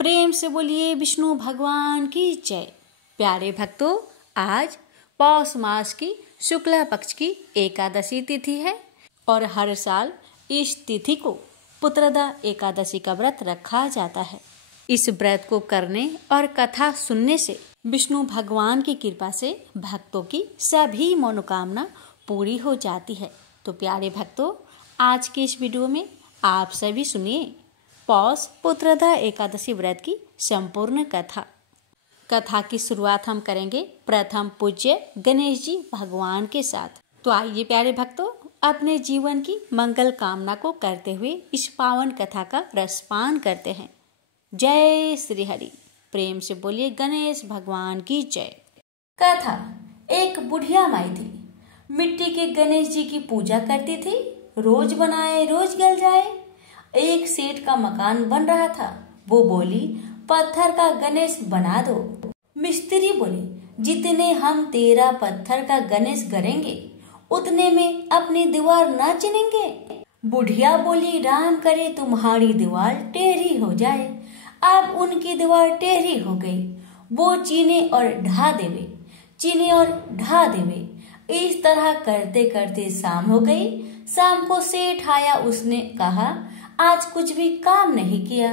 प्रेम से बोलिए विष्णु भगवान की जय। प्यारे भक्तों, आज पौष मास की शुक्ला पक्ष की एकादशी तिथि है और हर साल इस तिथि को पुत्रदा एकादशी का व्रत रखा जाता है। इस व्रत को करने और कथा सुनने से विष्णु भगवान की कृपा से भक्तों की सभी मनोकामना पूरी हो जाती है। तो प्यारे भक्तों, आज के इस वीडियो में आप सभी सुनिए पौष पुत्रदा एकादशी व्रत की संपूर्ण कथा की शुरुआत हम करेंगे प्रथम पूज्य गणेश जी भगवान के साथ। तो आइए प्यारे भक्तों, अपने जीवन की मंगल कामना को करते हुए इस पावन कथा का रसपान करते हैं। जय श्री हरि। प्रेम से बोलिए गणेश भगवान की जय। कथा। एक बुढ़िया माई थी, मिट्टी के गणेश जी की पूजा करती थी। रोज बनाए रोज गल जाए। एक सेठ का मकान बन रहा था। वो बोली, पत्थर का गणेश बना दो। मिस्त्री बोले, जितने हम तेरा पत्थर का गणेश करेंगे उतने में अपनी दीवार ना चिनेंगे। बुढ़िया बोली, राम करे तुम्हारी दीवार टेढ़ी हो जाए। अब उनकी दीवार टेढ़ी हो गई। वो चीने और ढा देवे, चीने और ढा देवे। इस तरह करते करते शाम हो गई। शाम को सेठ आया। उसने कहा, आज कुछ भी काम नहीं किया।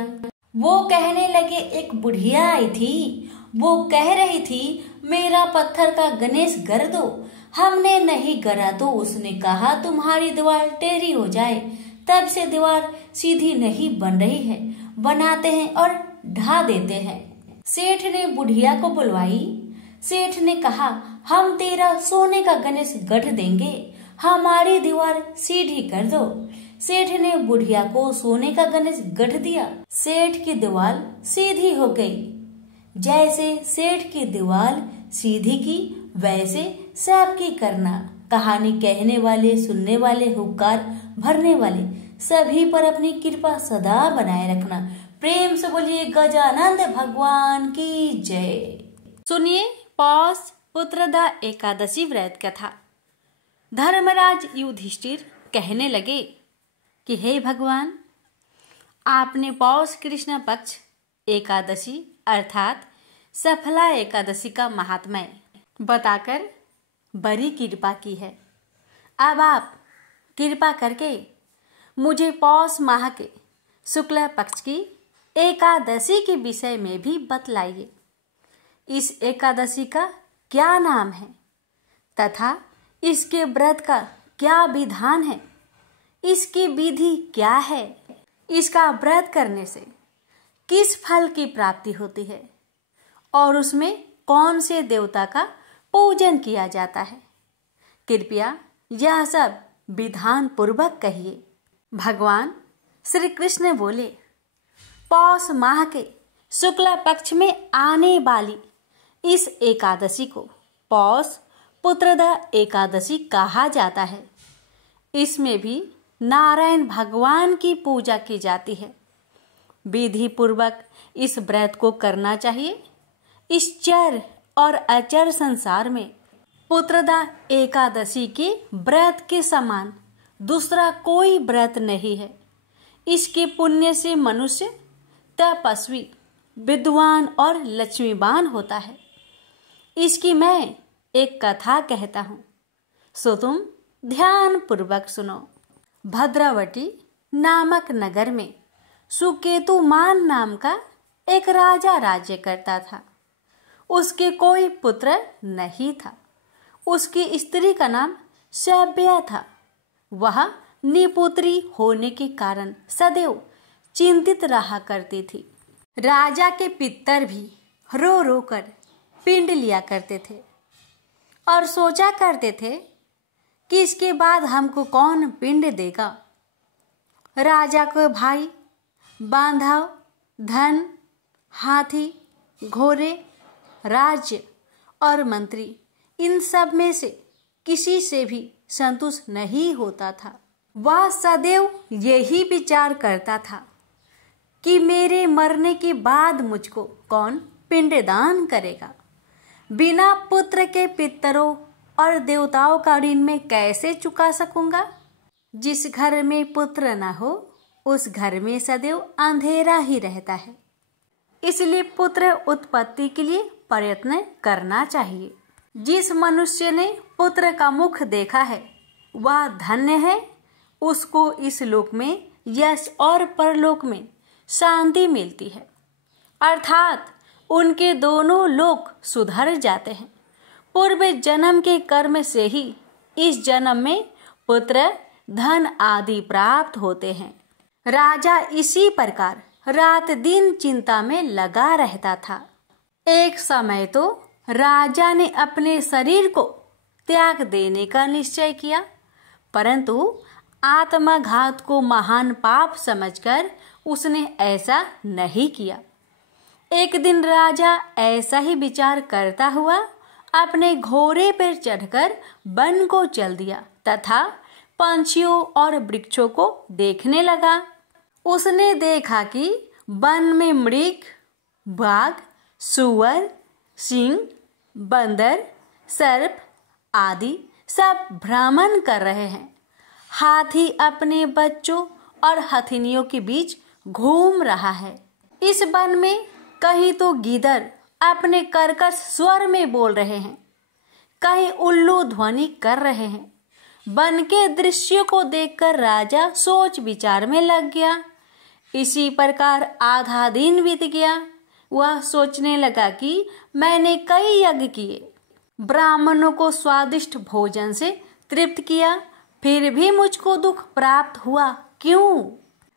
वो कहने लगे, एक बुढ़िया आई थी, वो कह रही थी मेरा पत्थर का गणेश गर दो। हमने नहीं गरा तो उसने कहा तुम्हारी दीवार टेढ़ी हो जाए। तब से दीवार सीधी नहीं बन रही है। बनाते हैं और ढा देते हैं। सेठ ने बुढ़िया को बुलवाई। सेठ ने कहा, हम तेरा सोने का गणेश गढ़ देंगे, हमारी दीवार सीधी कर दो। सेठ ने बुढ़िया को सोने का गणेश गढ़ दिया। सेठ की दीवार सीधी हो गई। जैसे सेठ की दीवार सीधी की वैसे सबकी करना। कहानी कहने वाले, सुनने वाले, हुक्कार भरने वाले सभी पर अपनी कृपा सदा बनाए रखना। प्रेम से बोलिए गजानंद भगवान की जय। सुनिए पौष पुत्रदा एकादशी व्रत कथा। धर्मराज युधिष्ठिर कहने लगे कि हे भगवान, आपने पौष कृष्ण पक्ष एकादशी अर्थात सफला एकादशी का महात्म्य बताकर बड़ी कृपा की है। अब आप कृपा करके मुझे पौष माह के शुक्ल पक्ष की एकादशी के विषय में भी बतलाइए। इस एकादशी का क्या नाम है तथा इसके व्रत का क्या विधान है, इसकी विधि क्या है, इसका व्रत करने से किस फल की प्राप्ति होती है और उसमें कौन से देवता का पूजन किया जाता है। कृपया यह सब विधान पूर्वक कहिए। भगवान श्री कृष्ण बोले, पौष माह के शुक्ला पक्ष में आने वाली इस एकादशी को पौष पुत्रदा एकादशी कहा जाता है। इसमें भी नारायण भगवान की पूजा की जाती है। विधि पूर्वक इस व्रत को करना चाहिए। इस चर और अचर संसार में पुत्रदा एकादशी के व्रत के समान दूसरा कोई व्रत नहीं है। इसके पुण्य से मनुष्य तपस्वी, विद्वान और लक्ष्मीवान होता है। इसकी मैं एक कथा कहता हूँ, सो तुम ध्यान पूर्वक सुनो। भद्रावती नामक नगर में सुकेतुमान नाम का एक राजा राज्य करता था। उसके कोई पुत्र नहीं था। उसकी स्त्री का नाम सभ्या था। वह निपुत्री होने के कारण सदैव चिंतित रहा करती थी। राजा के पितर भी रो रो कर पिंड लिया करते थे और सोचा करते थे कि इसके बाद हमको कौन पिंड देगा। राजा को भाई, बांधव, धन, हाथी, घोड़े, राज्य और मंत्री, इन सब में से किसी से भी संतुष्ट नहीं होता था। वह सदैव यही विचार करता था कि मेरे मरने के बाद मुझको कौन पिंडदान करेगा। बिना पुत्र के पितरों और देवताओं का ऋण में कैसे चुका सकूंगा। जिस घर में पुत्र न हो उस घर में सदैव अंधेरा ही रहता है। इसलिए पुत्र उत्पत्ति के लिए प्रयत्न करना चाहिए। जिस मनुष्य ने पुत्र का मुख देखा है वह धन्य है, उसको इस लोक में यश और परलोक में शांति मिलती है, अर्थात उनके दोनों लोक सुधर जाते हैं। पूर्व जन्म के कर्म से ही इस जन्म में पुत्र धन आदि प्राप्त होते हैं। राजा इसी प्रकार रात दिन चिंता में लगा रहता था। एक समय तो राजा ने अपने शरीर को त्याग देने का निश्चय किया, परंतु आत्मघात को महान पाप समझकर उसने ऐसा नहीं किया। एक दिन राजा ऐसा ही विचार करता हुआ अपने घोड़े पर चढ़कर वन को चल दिया तथा पंछियों और वृक्षों को देखने लगा। उसने देखा कि वन में मृग, बाघ, सुअर, सिंह, बंदर, सर्प आदि सब भ्रमण कर रहे हैं। हाथी अपने बच्चों और हथिनियों के बीच घूम रहा है। इस वन में कहीं तो गीदड़ अपने कर्कश स्वर में बोल रहे हैं, कहीं उल्लू ध्वनि कर रहे हैं। वन के दृश्यों को देखकर राजा सोच विचार में लग गया। इसी प्रकार आधा दिन बीत गया। वह सोचने लगा कि मैंने कई यज्ञ किए, ब्राह्मणों को स्वादिष्ट भोजन से तृप्त किया, फिर भी मुझको दुख प्राप्त हुआ, क्यों?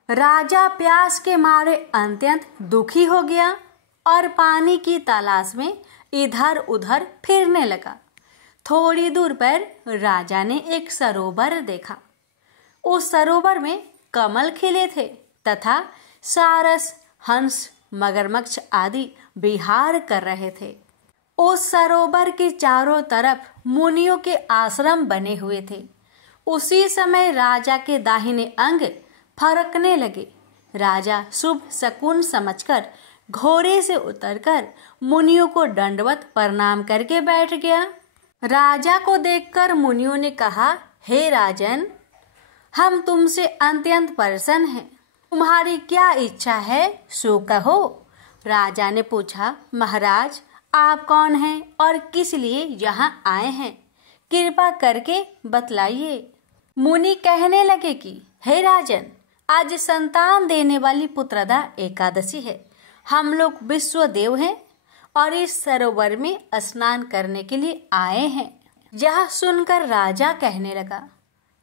राजा प्यास के मारे अत्यंत दुखी हो गया और पानी की तलाश में इधर उधर फिरने लगा। थोड़ी दूर पर राजा ने एक सरोवर देखा। उस सरोवर में कमल खिले थे तथा सारस, हंस, मगरमच्छ आदि विहार कर रहे थे। उस सरोवर के चारों तरफ मुनियों के आश्रम बने हुए थे। उसी समय राजा के दाहिने अंग फरकने लगे। राजा शुभ शकुन समझकर घोड़े से उतरकर मुनियों को दंडवत प्रणाम करके बैठ गया। राजा को देखकर मुनियों ने कहा, हे राजन, हम तुमसे अत्यंत प्रसन्न हैं। तुम्हारी क्या इच्छा है सो कहो। राजा ने पूछा, महाराज आप कौन हैं और किस लिए यहाँ आए हैं, कृपा करके बतलाइए। मुनि कहने लगे कि हे राजन, आज संतान देने वाली पुत्रदा एकादशी है। हम लोग विश्व देव हैं और इस सरोवर में स्नान करने के लिए आए हैं। यह सुनकर राजा कहने लगा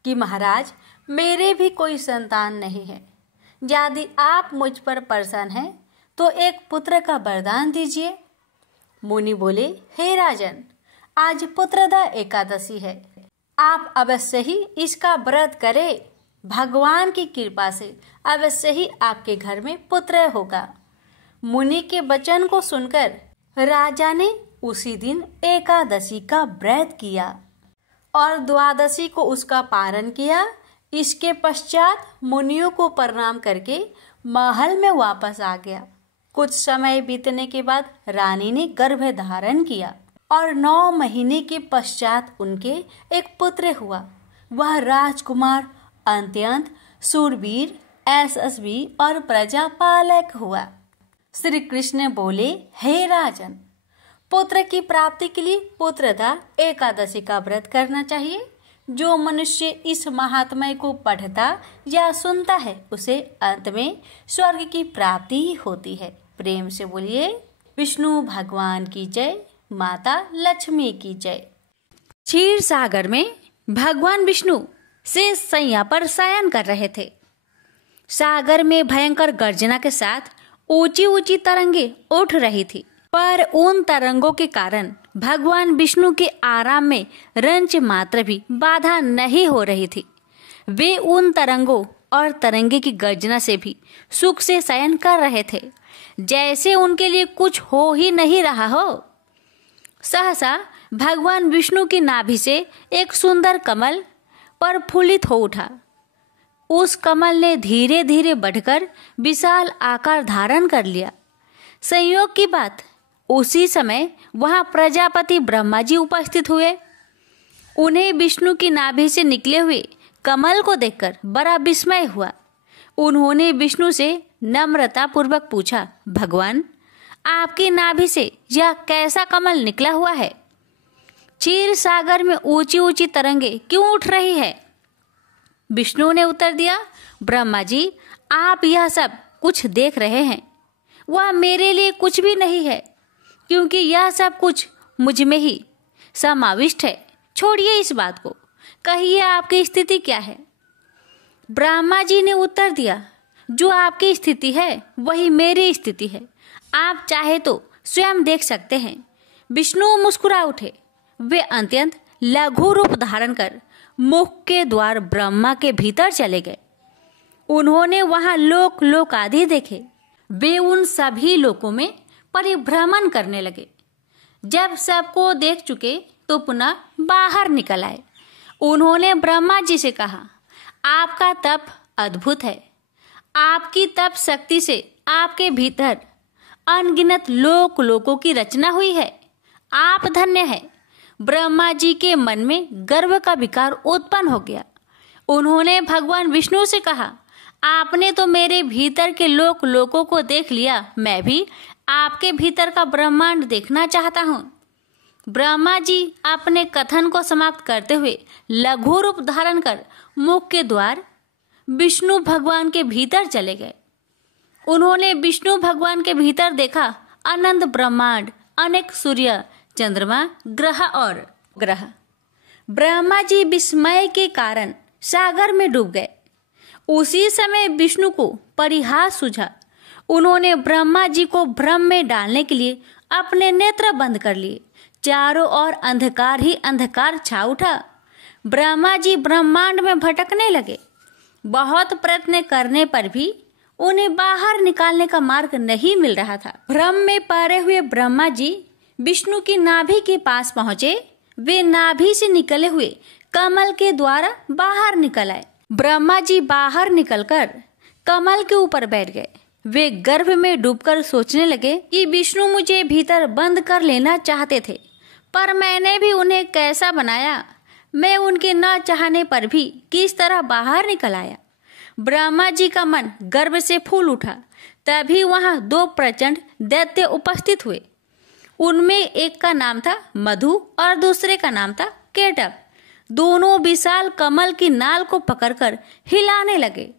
कि महाराज मेरे भी कोई संतान नहीं है। यदि आप मुझ पर प्रसन्न हैं तो एक पुत्र का वरदान दीजिए। मुनि बोले, हे राजन, आज पुत्रदा एकादशी है, आप अवश्य ही इसका व्रत करें। भगवान की कृपा से अवश्य ही आपके घर में पुत्र होगा। मुनि के वचन को सुनकर राजा ने उसी दिन एकादशी का व्रत किया और द्वादशी को उसका पारण किया। इसके पश्चात मुनियों को प्रणाम करके महल में वापस आ गया। कुछ समय बीतने के बाद रानी ने गर्भ धारण किया और 9 महीने के पश्चात उनके एक पुत्र हुआ। वह राजकुमार अत्यंत शूरवीर, यशस्वी और प्रजापालक हुआ। श्री कृष्ण बोले, हे राजन, पुत्र की प्राप्ति के लिए पुत्रदा एकादशी का व्रत करना चाहिए। जो मनुष्य इस महात्म्य को पढ़ता या सुनता है उसे अंत में स्वर्ग की प्राप्ति ही होती है। प्रेम से बोलिए विष्णु भगवान की जय, माता लक्ष्मी की जय। क्षीर सागर में भगवान विष्णु से सैया पर शयन कर रहे थे। सागर में भयंकर गर्जना के साथ ऊंची ऊंची तरंगे उठ रही थी, पर उन तरंगों के कारण भगवान विष्णु के आराम में रंच मात्र भी बाधा नहीं हो रही थी। वे उन तरंगों और तरंगे की गर्जना से भी सुख से शयन कर रहे थे, जैसे उनके लिए कुछ हो ही नहीं रहा हो। सहसा भगवान विष्णु की नाभि से एक सुंदर कमल प्रफुल्लित हो उठा। उस कमल ने धीरे धीरे बढ़कर विशाल आकार धारण कर लिया। संयोग की बात, उसी समय वहां प्रजापति ब्रह्मा जी उपस्थित हुए। उन्हें विष्णु की नाभि से निकले हुए कमल को देखकर बड़ा विस्मय हुआ। उन्होंने विष्णु से नम्रता पूर्वक पूछा, भगवान आपकी नाभि से यह कैसा कमल निकला हुआ है? क्षीर सागर में ऊंची ऊंची तरंगे क्यों उठ रही है? विष्णु ने उत्तर दिया, ब्रह्मा जी, आप यह सब कुछ देख रहे हैं, वह मेरे लिए कुछ भी नहीं है, क्योंकि यह सब कुछ मुझ में ही समाविष्ट है। छोड़िए इस बात को, कहिए आपकी स्थिति क्या है? ब्रह्मा जी ने उत्तर दिया, जो आपकी स्थिति है वही मेरी स्थिति है, आप चाहे तो स्वयं देख सकते हैं। विष्णु मुस्कुरा उठे। वे अत्यंत लघु रूप धारण कर मुख के द्वार ब्रह्मा के भीतर चले गए। उन्होंने वहां लोक लोक आदि देखे। वे उन सभी लोकों में परिभ्रमण करने लगे। जब सबको देख चुके तो पुनः बाहर निकल आए। उन्होंने ब्रह्मा जी से कहा, आपका तप अद्भुत है। आपकी तप शक्ति से आपके भीतर अनगिनत लोक लोकों की रचना हुई है। आप धन्य है। ब्रह्मा जी के मन में गर्व का विकार उत्पन्न हो गया। उन्होंने भगवान विष्णु से कहा, आपने तो मेरे भीतर के लोक लोकों को देख लिया, मैं भी आपके भीतर का ब्रह्मांड देखना चाहता हूँ। ब्रह्मा जी अपने कथन को समाप्त करते हुए लघु रूप धारण कर मुख के द्वार विष्णु भगवान के भीतर चले गए। उन्होंने विष्णु भगवान के भीतर देखा अनंत ब्रह्मांड, अनेक सूर्य, चंद्रमा, ग्रह और ग्रह। ब्रह्मा जी विस्मय के कारण सागर में डूब गए। उसी समय विष्णु को परिहास सूझा। उन्होंने ब्रह्मा जी को भ्रम में डालने के लिए अपने नेत्र बंद कर लिए। चारों ओर अंधकार ही अंधकार छा उठा। ब्रह्मा जी ब्रह्मांड में भटकने लगे। बहुत प्रयत्न करने पर भी उन्हें बाहर निकालने का मार्ग नहीं मिल रहा था। भ्रम में पड़े हुए ब्रह्मा जी विष्णु की नाभि के पास पहुंचे। वे नाभि से निकले हुए कमल के द्वारा बाहर निकल आए। ब्रह्मा जी बाहर निकलकर कमल के ऊपर बैठ गए। वे गर्भ में डूबकर सोचने लगे कि विष्णु मुझे भीतर बंद कर लेना चाहते थे, पर मैंने भी उन्हें कैसा बनाया। मैं उनके न चाहने पर भी किस तरह बाहर निकल आया। ब्रह्मा जी का मन गर्व से फूल उठा। तभी वहां दो प्रचंड दैत्य उपस्थित हुए। उनमें एक का नाम था मधु और दूसरे का नाम था केटव। दोनों विशाल कमल की नाल को पकड़कर हिलाने लगे।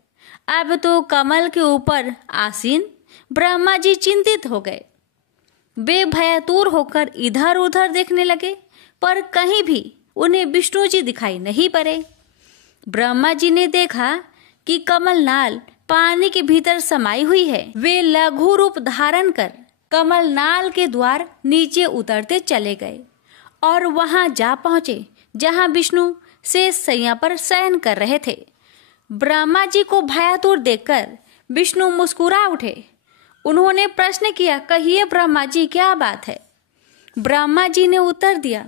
अब तो कमल के ऊपर आसीन ब्रह्मा जी चिंतित हो गए। वे भयतुर होकर इधर उधर देखने लगे, पर कहीं भी उन्हें विष्णु जी दिखाई नहीं पड़े। ब्रह्मा जी ने देखा कि कमल नाल पानी के भीतर समाई हुई है। वे लघु रूप धारण कर कमल नाल के द्वार नीचे उतरते चले गए और वहां जा पहुंचे जहां विष्णु शेष शैया पर शयन कर रहे थे। ब्रह्मा जी को भयातुर देखकर विष्णु मुस्कुरा उठे। उन्होंने प्रश्न किया, कहिए ब्रह्मा जी, क्या बात है? ब्रह्मा जी ने उत्तर दिया,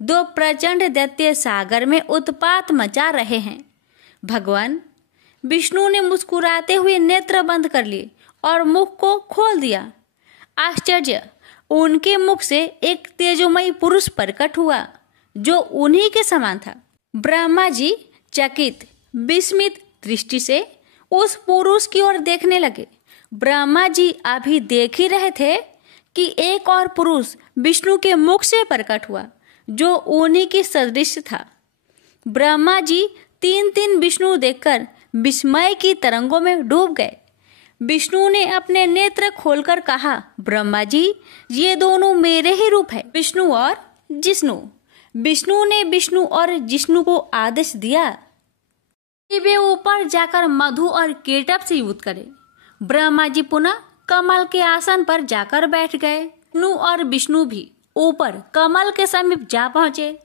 दो प्रचंड दैत्य सागर में उत्पात मचा रहे हैं। भगवान विष्णु ने मुस्कुराते हुए नेत्र बंद कर लिए और मुख को खोल दिया। आश्चर्य! उनके मुख से एक तेजोमयी पुरुष प्रकट हुआ जो उन्हीं के समान था। ब्रह्मा जी चकित विस्मित दृष्टि से उस पुरुष की ओर देखने लगे। ब्रह्मा जी अभी देख ही रहे थे कि एक और पुरुष विष्णु के मुख से प्रकट हुआ जो उन्हीं की सदृश था। ब्रह्मा जी तीन तीन विष्णु देखकर विस्मय की तरंगों में डूब गए। विष्णु ने अपने नेत्र खोलकर कहा, ब्रह्मा जी, ये दोनों मेरे ही रूप है, विष्णु और जिष्णु। विष्णु ने विष्णु और जिष्णु को आदेश दिया कि वे ऊपर जाकर मधु और केटव से युद्ध करें। ब्रह्मा जी पुनः कमल के आसन पर जाकर बैठ गए। विष्णु और विष्णु भी ऊपर कमल के समीप जा पहुंचे।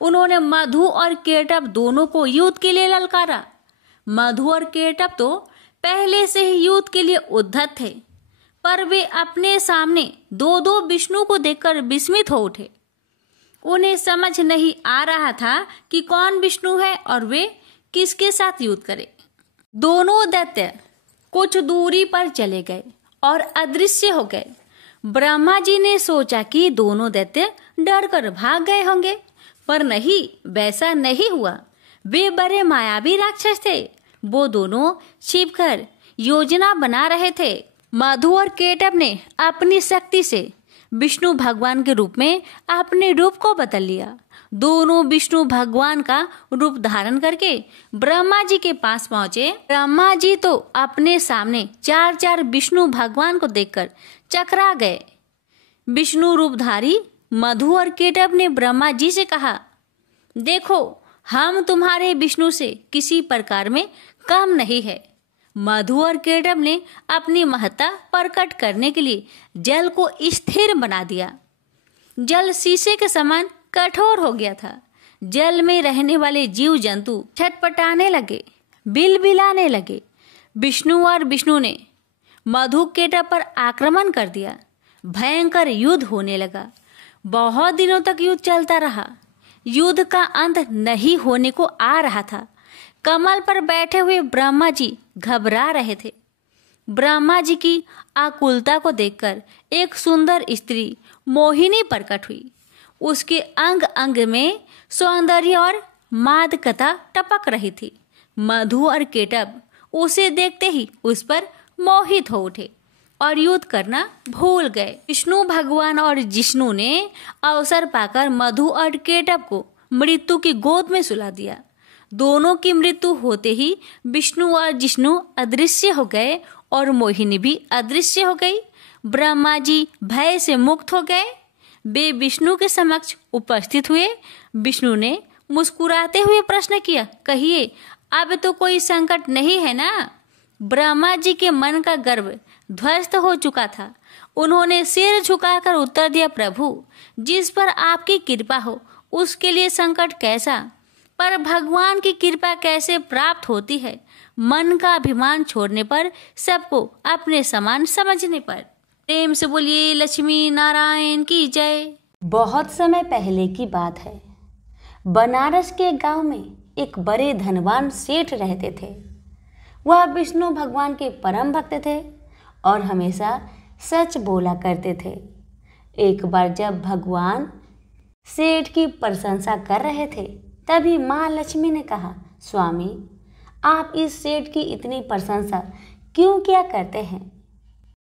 उन्होंने मधु और केटव दोनों को युद्ध के लिए ललकारा। मधु और केटव तो पहले से ही युद्ध के लिए उद्धत थे, पर वे अपने सामने दो दो विष्णु को देखकर विस्मित हो उठे। उन्हें समझ नहीं आ रहा था कि कौन विष्णु है और वे किसके साथ युद्ध करें। दोनों दैत्य कुछ दूरी पर चले गए और अदृश्य हो गए। ब्रह्मा जी ने सोचा कि दोनों दैत्य डरकर भाग गए होंगे, पर नहीं, वैसा नहीं हुआ। वे बड़े मायावी राक्षस थे। वो दोनों छिपकर योजना बना रहे थे। मधु और केटव ने अपनी शक्ति से विष्णु भगवान के रूप में अपने रूप को बदल लिया। दोनों विष्णु भगवान का रूप धारण करके ब्रह्मा जी के पास पहुंचे। ब्रह्मा जी तो अपने सामने चार चार विष्णु भगवान को देखकर चकरा गए। विष्णु रूपधारी मधु और केटव ने ब्रह्मा जी से कहा, देखो, हम तुम्हारे विष्णु से किसी प्रकार में कम नहीं है। मधु और केटव ने अपनी महत्ता प्रकट करने के लिए जल को स्थिर बना दिया। जल शीशे के समान कठोर हो गया था। जल में रहने वाले जीव जंतु छटपटाने लगे, बिलबिलाने लगे। विष्णु ने मधु केटव पर आक्रमण कर दिया। भयंकर युद्ध होने लगा। बहुत दिनों तक युद्ध चलता रहा। युद्ध का अंत नहीं होने को आ रहा था। कमल पर बैठे हुए ब्रह्मा जी घबरा रहे थे। ब्रह्मा जी की आकुलता को देखकर एक सुंदर स्त्री मोहिनी प्रकट हुई। उसके अंग अंग में सौंदर्य और मादकता टपक रही थी। मधु और केटव उसे देखते ही उस पर मोहित हो उठे और युद्ध करना भूल गए। विष्णु भगवान और जिष्णु ने अवसर पाकर मधु और केटव को मृत्यु की गोद में सुला दिया। दोनों की मृत्यु होते ही विष्णु और जिष्णु अदृश्य हो गए और मोहिनी भी अदृश्य हो गई। ब्रह्मा जी भय से मुक्त हो गए। वे विष्णु के समक्ष उपस्थित हुए। विष्णु ने मुस्कुराते हुए प्रश्न किया, कहिए, अब तो कोई संकट नहीं है ना? ब्रह्मा जी के मन का गर्व ध्वस्त हो चुका था। उन्होंने सिर झुकाकर उत्तर दिया, प्रभु, जिस पर आपकी कृपा हो उसके लिए संकट कैसा, पर भगवान की कृपा कैसे प्राप्त होती है? मन का अभिमान छोड़ने पर, सबको अपने समान समझने पर। प्रेम से बोलिए लक्ष्मी नारायण की जय। बहुत समय पहले की बात है। बनारस के गांव में एक बड़े धनवान सेठ रहते थे। वह विष्णु भगवान के परम भक्त थे और हमेशा सच बोला करते थे। एक बार जब भगवान सेठ की प्रशंसा कर रहे थे, तभी माँ लक्ष्मी ने कहा, स्वामी, आप इस सेठ की इतनी प्रशंसा क्यों क्या करते हैं?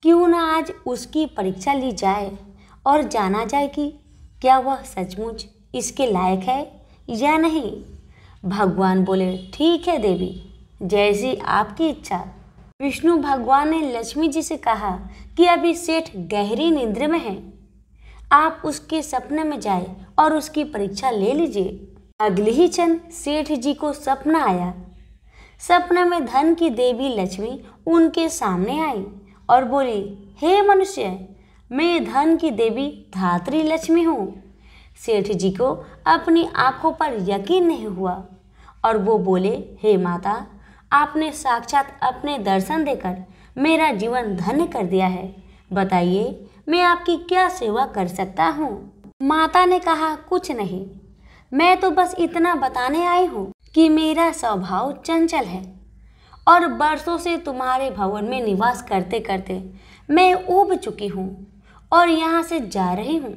क्यों ना आज उसकी परीक्षा ली जाए और जाना जाए कि क्या वह सचमुच इसके लायक है या नहीं। भगवान बोले, ठीक है देवी, जैसी आपकी इच्छा। विष्णु भगवान ने लक्ष्मी जी से कहा कि अभी सेठ गहरी निद्रा में है, आप उसके सपने में जाए और उसकी परीक्षा ले लीजिए। अगले ही क्षण सेठ जी को सपना आया। सपने में धन की देवी लक्ष्मी उनके सामने आई और बोली, हे मनुष्य, मैं धन की देवी धात्री लक्ष्मी हूँ। सेठ जी को अपनी आंखों पर यकीन नहीं हुआ और वो बोले, हे माता, आपने साक्षात अपने दर्शन देकर मेरा जीवन धन्य कर दिया है। बताइए, मैं आपकी क्या सेवा कर सकता हूँ? माता ने कहा, कुछ नहीं, मैं तो बस इतना बताने आई हूँ कि मेरा स्वभाव चंचल है और बरसों से तुम्हारे भवन में निवास करते करते मैं ऊब चुकी हूँ और यहाँ से जा रही हूँ।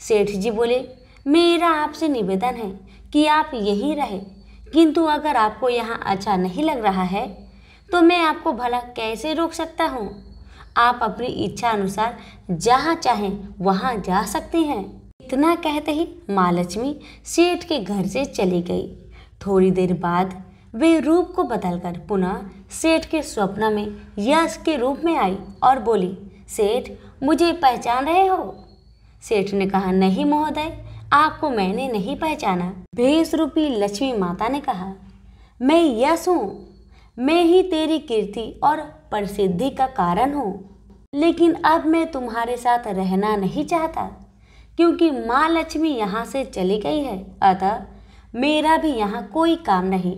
सेठ जी बोले, मेरा आपसे निवेदन है कि आप यहीं रहे, किंतु अगर आपको यहाँ अच्छा नहीं लग रहा है तो मैं आपको भला कैसे रोक सकता हूँ। आप अपनी इच्छा अनुसार जहाँ चाहें वहाँ जा सकती हैं। इतना कहते ही माँ लक्ष्मी सेठ के घर से चली गई। थोड़ी देर बाद वे रूप को बदलकर पुनः सेठ के स्वप्न में यश के रूप में आई और बोली, सेठ, मुझे पहचान रहे हो? सेठ ने कहा, नहीं महोदय, आपको मैंने नहीं पहचाना। भेष रूपी लक्ष्मी माता ने कहा, मैं यश हूँ, मैं ही तेरी कीर्ति और प्रसिद्धि का कारण हूँ। लेकिन अब मैं तुम्हारे साथ रहना नहीं चाहता क्योंकि माँ लक्ष्मी यहाँ से चली गई है, अतः मेरा भी यहाँ कोई काम नहीं।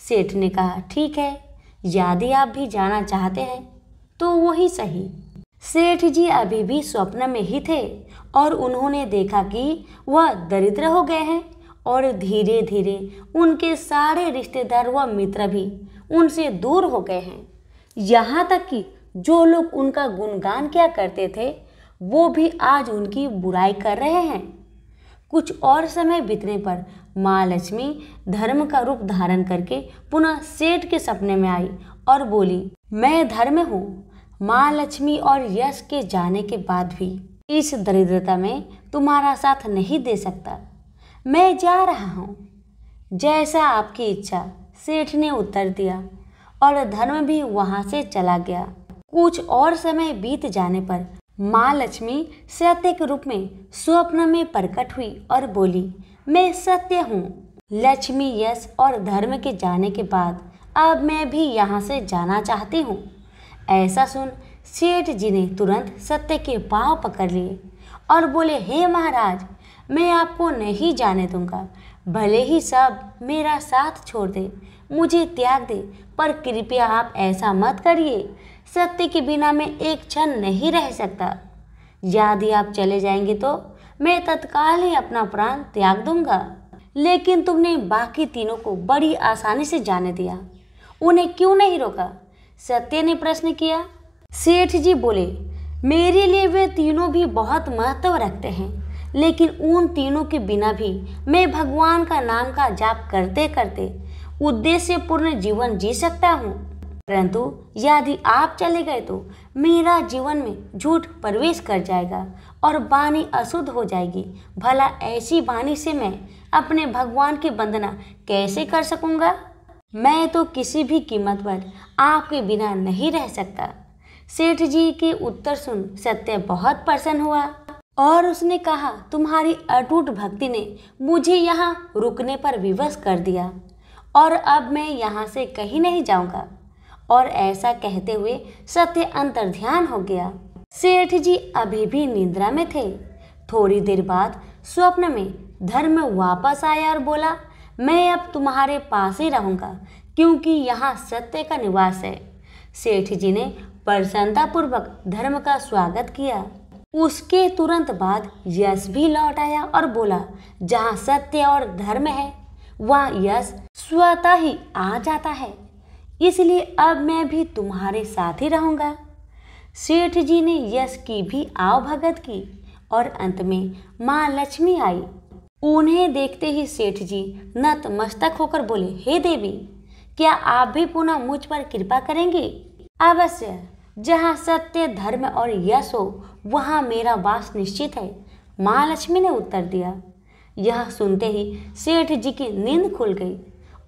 सेठ ने कहा, ठीक है, यदि आप भी जाना चाहते हैं तो वही सही। सेठ जी अभी भी स्वप्न में ही थे और उन्होंने देखा कि वह दरिद्र हो गए हैं और धीरे धीरे उनके सारे रिश्तेदार व मित्र भी उनसे दूर हो गए हैं। यहाँ तक कि जो लोग उनका गुणगान किया करते थे वो भी आज उनकी बुराई कर रहे हैं। कुछ और समय बीतने पर माँ लक्ष्मी धर्म का रूप धारण करके पुनः सेठ के सपने में आई और बोली, मैं धर्म हूँ, माँ लक्ष्मी और यश के जाने के बाद भी इस दरिद्रता में तुम्हारा साथ नहीं दे सकता। मैं जा रहा हूँ। जैसा आपकी इच्छा, सेठ ने उत्तर दिया और धर्म भी वहां से चला गया। कुछ और समय बीत जाने पर माँ लक्ष्मी सत्य के रूप में स्वप्न में प्रकट हुई और बोली, मैं सत्य हूँ। लक्ष्मी, यश और धर्म के जाने के बाद अब मैं भी यहाँ से जाना चाहती हूँ। ऐसा सुन सेठ जी ने तुरंत सत्य के पांव पकड़ लिए और बोले, हे महाराज, मैं आपको नहीं जाने दूंगा। भले ही सब मेरा साथ छोड़ दे, मुझे त्याग दे, पर कृपया आप ऐसा मत करिए। सत्य के बिना मैं एक क्षण नहीं रह सकता। यदि आप चले जाएंगे तो मैं तत्काल ही अपना प्राण त्याग दूंगा। लेकिन तुमने बाकी तीनों को बड़ी आसानी से जाने दिया, उन्हें क्यों नहीं रोका? सत्य ने प्रश्न किया। सेठ जी बोले, मेरे लिए वे तीनों भी बहुत महत्व रखते हैं, लेकिन उन तीनों के बिना भी मैं भगवान का नाम का जाप करते करते उद्देश्यपूर्ण जीवन जी सकता हूँ। परंतु यदि आप चले गए तो मेरा जीवन में झूठ प्रवेश कर जाएगा और वाणी अशुद्ध हो जाएगी। भला ऐसी वाणी से मैं अपने भगवान की वंदना कैसे कर सकूंगा? मैं तो किसी भी कीमत पर आपके बिना नहीं रह सकता। सेठ जी के उत्तर सुन सत्य बहुत प्रसन्न हुआ और उसने कहा, तुम्हारी अटूट भक्ति ने मुझे यहाँ रुकने पर विवश कर दिया और अब मैं यहाँ से कहीं नहीं जाऊंगा। और ऐसा कहते हुए सत्य अंतर्ध्यान हो गया। सेठ जी अभी भी निद्रा में थे। थोड़ी देर बाद स्वप्न में धर्म वापस आया और बोला, मैं अब तुम्हारे पास ही रहूंगा क्योंकि यहाँ सत्य का निवास है। सेठ जी ने प्रसन्नतापूर्वक धर्म का स्वागत किया। उसके तुरंत बाद यश भी लौट आया और बोला, जहाँ सत्य और धर्म है वहाँ यश स्वतः ही आ जाता है, इसलिए अब मैं भी तुम्हारे साथ ही रहूंगा। सेठ जी ने यश की भी आवभगत की और अंत में माँ लक्ष्मी आई। उन्हें देखते ही सेठ जी नतमस्तक होकर बोले, हे देवी, क्या आप भी पुनः मुझ पर कृपा करेंगे? अवश्य, जहाँ सत्य, धर्म और यश हो वहाँ मेरा वास निश्चित है, माँ लक्ष्मी ने उत्तर दिया। यह सुनते ही सेठ जी की नींद खुल गई।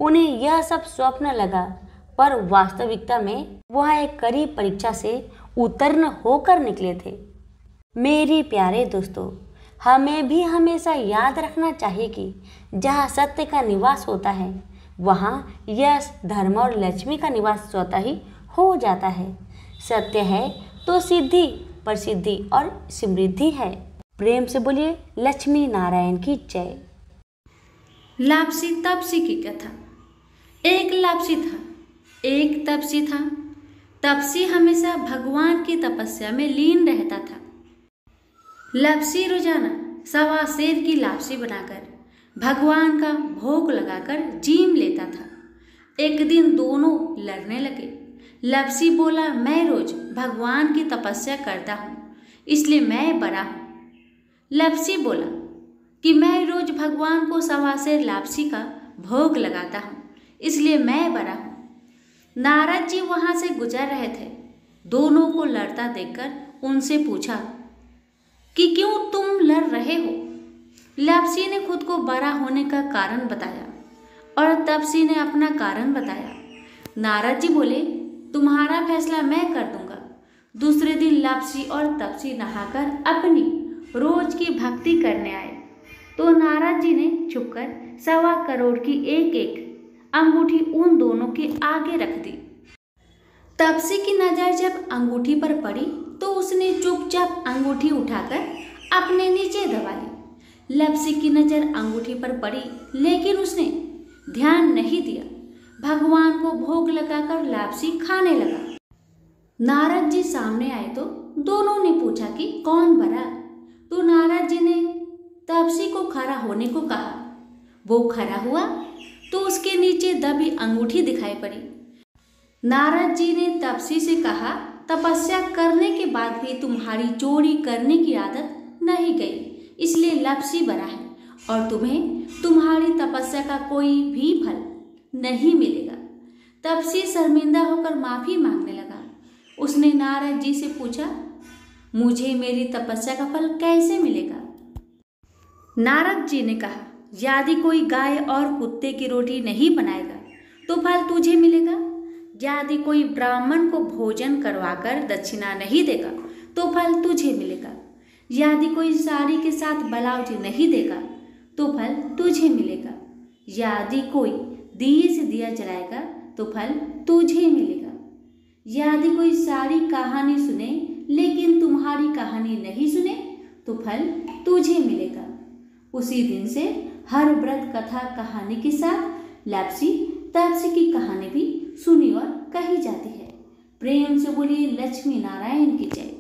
उन्हें यह सब स्वप्न लगा, पर वास्तविकता में वह एक कड़ी परीक्षा से उत्तीर्ण होकर निकले थे। मेरे प्यारे दोस्तों, हमें भी हमेशा याद रखना चाहिए कि जहाँ सत्य का निवास होता है वहाँ यश, धर्म और लक्ष्मी का निवास स्वतः ही हो जाता है। सत्य है तो सिद्धि, प्रसिद्धि और समृद्धि है। प्रेम से बोलिए लक्ष्मी नारायण की जय। लापसी तपसी की कथा। एक लापसी था, एक तपसी था। तपसी हमेशा भगवान की तपस्या में लीन रहता था। लापसी रोजाना सवा सेर की लापसी बनाकर भगवान का भोग लगाकर जीम लेता था। एक दिन दोनों लड़ने लगे। लापसी बोला, मैं रोज भगवान की तपस्या करता हूँ, इसलिए मैं बड़ा हूँ। लापसी बोला कि मैं रोज भगवान को सवा सेर लापसी का भोग लगाता हूँ, इसलिए मैं बड़ा हूँ। नारद जी वहाँ से गुजर रहे थे। दोनों को लड़ता देखकर उनसे पूछा कि क्यों तुम लड़ रहे हो? लापसी ने खुद को बड़ा होने का कारण बताया और तपसी ने अपना कारण बताया। नारद जी बोले, तुम्हारा फैसला मैं कर दूंगा। दूसरे दिन लापसी और तपसी नहाकर अपनी रोज की भक्ति करने आए तो नारद जी ने छुपकर 1.25 करोड़ की एक एक अंगूठी उन दोनों के आगे रख दी। तपसी की नजर जब अंगूठी पर पड़ी तो उसने चुपचाप अंगूठी उठाकर अपने नीचे दबा ली। लापसी की नजर अंगूठी पर पड़ी लेकिन उसने ध्यान नहीं दिया। भगवान को भोग लगाकर लापसी खाने लगा। नारद जी सामने आए तो दोनों ने पूछा कि कौन बड़ा? तो नारद जी ने तपसी को खड़ा होने को कहा। वो खड़ा हुआ तो उसके नीचे दबी अंगूठी दिखाई पड़ी। नारद जी ने तपसी से कहा, तपस्या करने के बाद भी तुम्हारी चोरी करने की आदत नहीं गई, इसलिए लापसी बड़ा है और तुम्हें तुम्हारी तपस्या का कोई भी फल नहीं मिलेगा। तपसी शर्मिंदा होकर माफी मांगने लगा। उसने नारद जी से पूछा, मुझे मेरी तपस्या का फल कैसे मिलेगा? नारद जी ने कहा, यदि कोई गाय और कुत्ते की रोटी नहीं बनाएगा तो फल तुझे मिलेगा। यदि कोई ब्राह्मण को भोजन करवाकर दक्षिणा नहीं देगा तो फल तुझे मिलेगा। यदि कोई साड़ी के साथ ब्लाउज नहीं देगा तो फल तुझे मिलेगा। यदि कोई दिए से दिया जलाएगा तो फल तुझे मिलेगा। यदि कोई सारी कहानी सुने लेकिन तुम्हारी कहानी नहीं सुने तो फल तुझे मिलेगा। उसी दिन से हर व्रत कथा कहानी के साथ लापसी तापसी की कहानी भी सुनी और कही जाती है। प्रेम से बोलिए लक्ष्मी नारायण की जय।